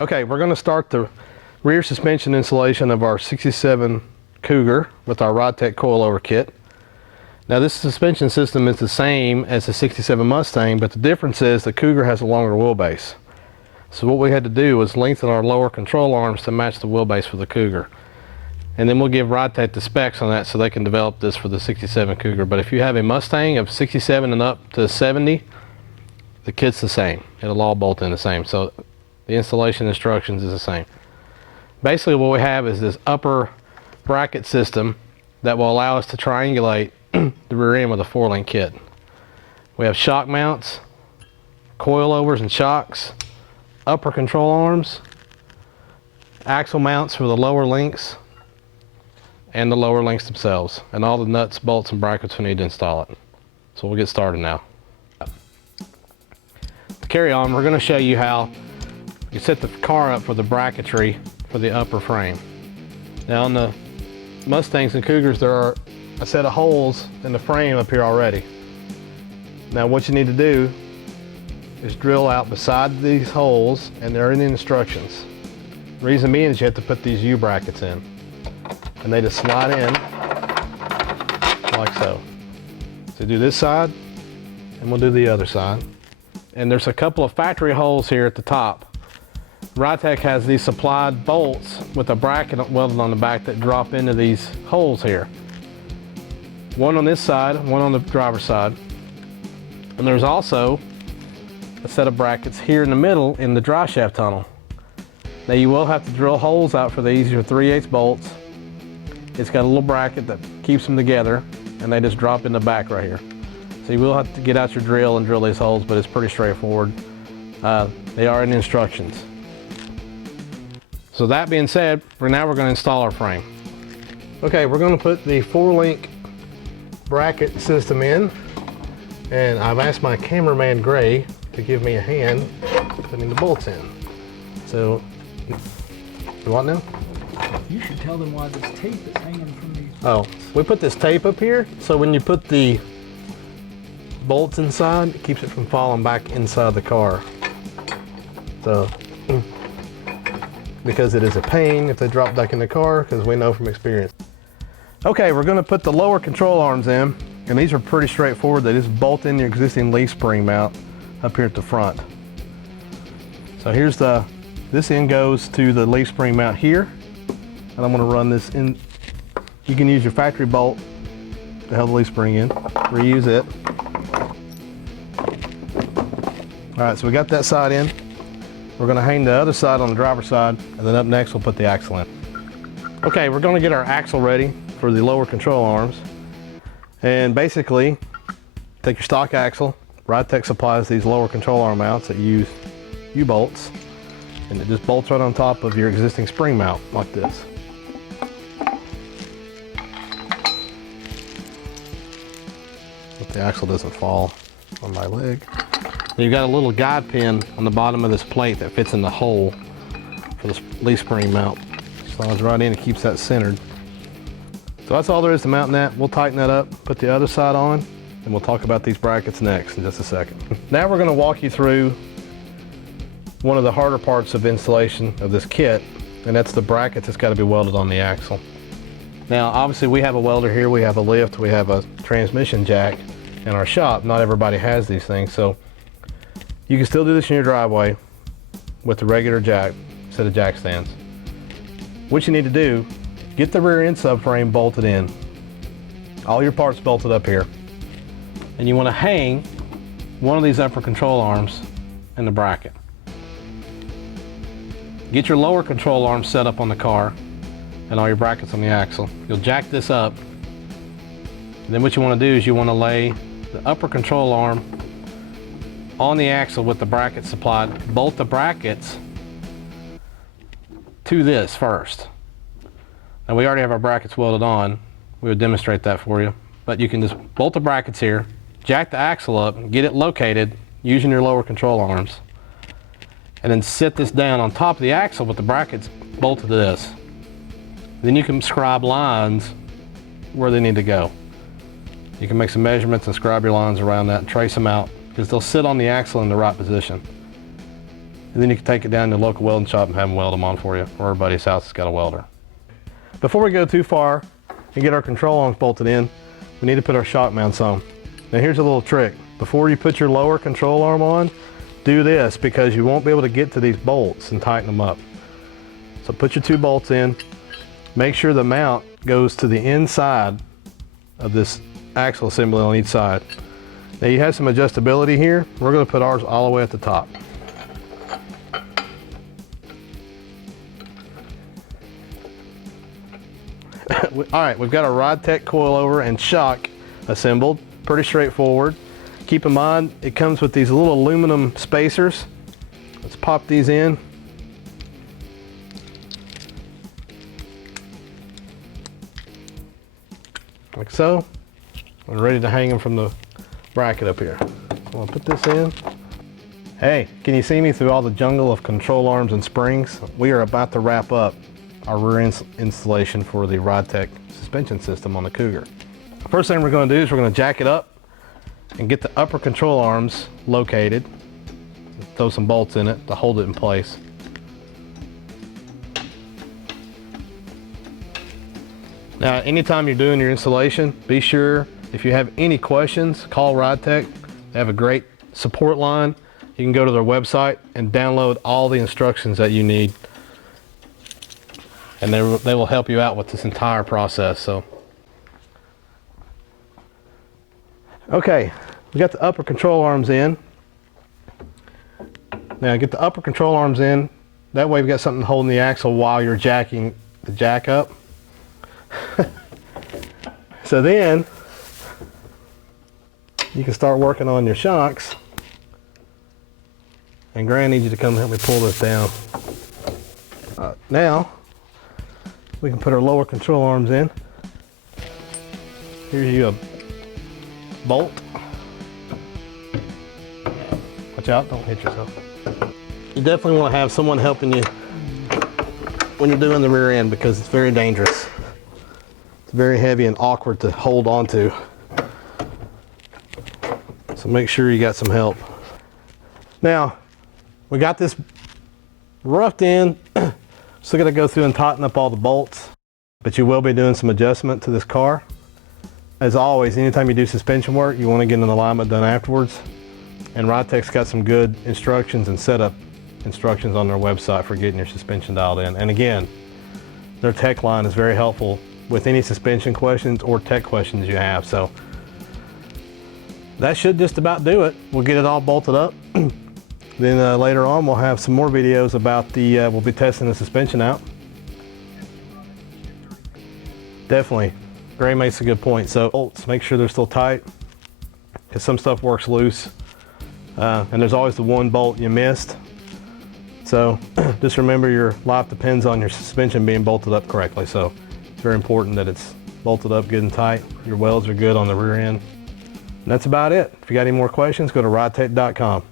Okay, we're going to start the rear suspension installation of our 67 Cougar with our Ridetech Coilover kit. Now this suspension system is the same as the 67 Mustang, but the difference is the Cougar has a longer wheelbase. So what we had to do was lengthen our lower control arms to match the wheelbase for the Cougar. And then we'll give Ridetech the specs on that so they can develop this for the 67 Cougar. But if you have a Mustang of 67 and up to 70, the kit's the same. It'll all bolt in the same. So the installation instructions is the same. Basically what we have is this upper bracket system that will allow us to triangulate the rear end with a 4-link kit. We have shock mounts, coilovers and shocks, upper control arms, axle mounts for the lower links, and the lower links themselves, and all the nuts, bolts, and brackets we need to install it. So we'll get started now. To carry on, we're going to show you how you set the car up for the bracketry for the upper frame. Now on the Mustangs and Cougars, there are a set of holes in the frame up here already. Now what you need to do is drill out beside these holes, and they're in the instructions. The reason being is you have to put these U brackets in, and they just slide in like so. So do this side, and we'll do the other side. And there's a couple of factory holes here at the top. Ridetech has these supplied bolts with a bracket welded on the back that drop into these holes here. One on this side, one on the driver's side. And there's also a set of brackets here in the middle in the dry shaft tunnel. Now you will have to drill holes out for these. These are 3/8 bolts. It's got a little bracket that keeps them together, and they just drop in the back right here. So you will have to get out your drill and drill these holes, but it's pretty straightforward. They are in the instructions. So that being said, now we're going to install our frame. Okay, we're going to put the 4-link bracket system in, and I've asked my cameraman Gray to give me a hand putting the bolts in. So, you want now? You should tell them why this tape is hanging from these. Oh, we put this tape up here, so when you put the bolts inside, it keeps it from falling back inside the car. So, because it is a pain if they drop back in the car, because we know from experience. Okay, we're going to put the lower control arms in, and these are pretty straightforward. They just bolt in the existing leaf spring mount up here at the front. So here's this end goes to the leaf spring mount here, and I'm going to run this in. You can use your factory bolt to hold the leaf spring in, reuse it. All right, so we got that side in. We're going to hang the other side on the driver's side, and then up next we'll put the axle in. Okay, we're going to get our axle ready for the lower control arms. And basically, take your stock axle. Ridetech supplies these lower control arm mounts that use U-bolts, and it just bolts right on top of your existing spring mount like this. But the axle doesn't fall on my leg. You've got a little guide pin on the bottom of this plate that fits in the hole for the leaf spring mount. Slides right in and keeps that centered. So that's all there is to mounting that. We'll tighten that up, put the other side on, and we'll talk about these brackets next in just a second. Now we're going to walk you through one of the harder parts of installation of this kit, and that's the brackets that's got to be welded on the axle. Now obviously we have a welder here, we have a lift, we have a transmission jack in our shop. Not everybody has these things, so you can still do this in your driveway with the regular jack, set of jack stands. What you need to do, get the rear end subframe bolted in. All your parts bolted up here. And you want to hang one of these upper control arms in the bracket. Get your lower control arm set up on the car and all your brackets on the axle. You'll jack this up. And then what you want to do is you want to lay the upper control arm on the axle with the bracket supplied. Bolt the brackets to this first. Now we already have our brackets welded on. We would demonstrate that for you. But you can just bolt the brackets here, jack the axle up, get it located using your lower control arms, and then sit this down on top of the axle with the brackets bolted to this. Then you can scribe lines where they need to go. You can make some measurements and scribe your lines around that and trace them out, because they'll sit on the axle in the right position. and then you can take it down to the local welding shop and have them weld them on for you, or everybody's house has got a welder. Before we go too far and get our control arms bolted in, we need to put our shock mounts on. Now here's a little trick. Before you put your lower control arm on, do this, because you won't be able to get to these bolts and tighten them up. So put your 2 bolts in, make sure the mount goes to the inside of this axle assembly on each side. Now you have some adjustability here. We're going to put ours all the way at the top. All right, we've got our Ridetech coilover and shock assembled. Pretty straightforward. Keep in mind, it comes with these little aluminum spacers. Let's pop these in. Like so. We're ready to hang them from the bracket up here. I'm gonna put this in. Hey, can you see me through all the jungle of control arms and springs? We are about to wrap up our rear installation for the Ridetech suspension system on the Cougar. First thing we're going to do is we're going to jack it up and get the upper control arms located. Throw some bolts in it to hold it in place. Now, anytime you're doing your installation, be sure, if you have any questions, call Ridetech. They have a great support line. You can go to their website and download all the instructions that you need, and they will help you out with this entire process. So, okay, we got the upper control arms in. Now get the upper control arms in. That way we've got something holding the axle while you're jacking the jack up. So then you can start working on your shocks. And Gran needs you to come help me pull this down. Now we can put our lower control arms in. Here's you a bolt. Watch out, don't hit yourself. You definitely want to have someone helping you when you're doing the rear end, because it's very dangerous. It's very heavy and awkward to hold on to. So make sure you got some help. Now, we got this roughed in. Still got to go through and tighten up all the bolts, but you will be doing some adjustment to this car. As always, anytime you do suspension work, you want to get an alignment done afterwards. And Ridetech's got some good instructions and setup instructions on their website for getting your suspension dialed in. And again, their tech line is very helpful with any suspension questions or tech questions you have. So that should just about do it. We'll get it all bolted up. Then later on, we'll have some more videos about the, we'll be testing the suspension out. Definitely, Gray makes a good point. So bolts, make sure they're still tight, because some stuff works loose. And there's always the one bolt you missed. So just remember, your life depends on your suspension being bolted up correctly. So it's very important that it's bolted up good and tight. Your welds are good on the rear end. And that's about it. If you got any more questions, go to ridetech.com.